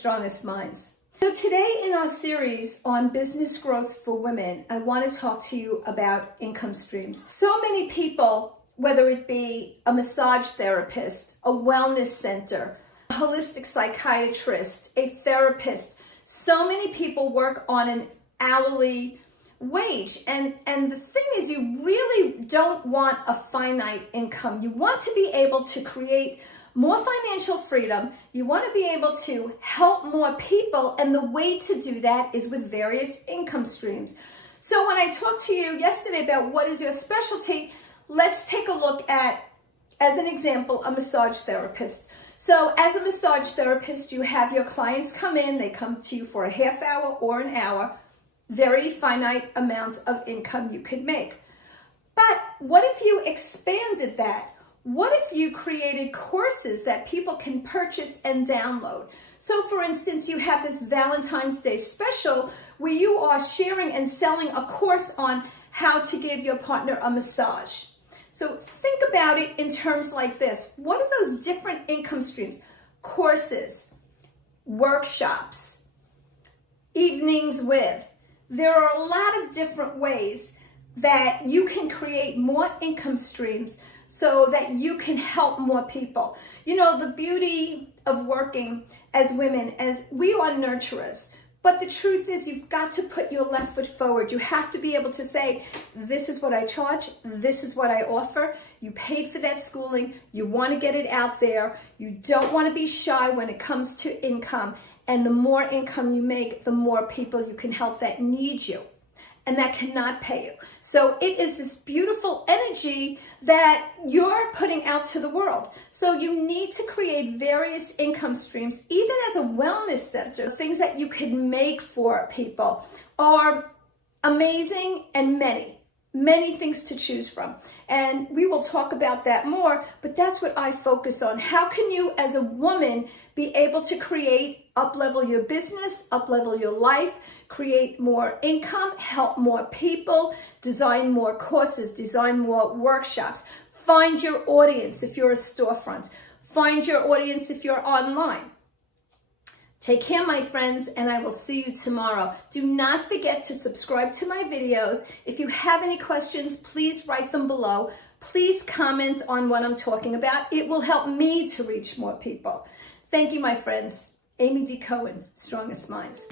Strongest Minds. So today in our series on business growth for women, I want to talk to you about income streams. So many people, whether it be a massage therapist, a wellness center, a holistic psychiatrist, a therapist, so many people work on an hourly wage. And the thing is, you really don't want a finite income. You want to be able to create more financial freedom. You want to be able to help more people. And the way to do that is with various income streams. So when I talked to you yesterday about what is your specialty, let's take a look at, as an example, a massage therapist. So as a massage therapist, you have your clients come in, they come to you for a half hour or an hour, very finite amount of income you could make. But what if you expanded that? What if you created courses that people can purchase and download? So for instance, you have this Valentine's Day special where you are sharing and selling a course on how to give your partner a massage. So think about it in terms like this. What are those different income streams? Courses, workshops, evenings with. There are a lot of different ways that you can create more income streams so that you can help more people. You know, the beauty of working as women, as we are nurturers, but the truth is you've got to put your left foot forward. You have to be able to say, this is what I charge, this is what I offer. You paid for that schooling, you want to get it out there. You don't want to be shy when it comes to income. And the more income you make, the more people you can help that need you and that cannot pay you. So it is this beautiful energy that you're putting out to the world. So you need to create various income streams, even as a wellness center. Things that you can make for people are amazing and many things to choose from. And we will talk about that more, but that's what I focus on. How can you as a woman be able to create, up-level your business, up-level your life, create more income, help more people, design more courses, design more workshops, find your audience if you're a storefront, find your audience if you're online. Take care, my friends, and I will see you tomorrow. Do not forget to subscribe to my videos. If you have any questions, please write them below. Please comment on what I'm talking about. It will help me to reach more people. Thank you, my friends. Amy D. Cohen, Strongest Minds.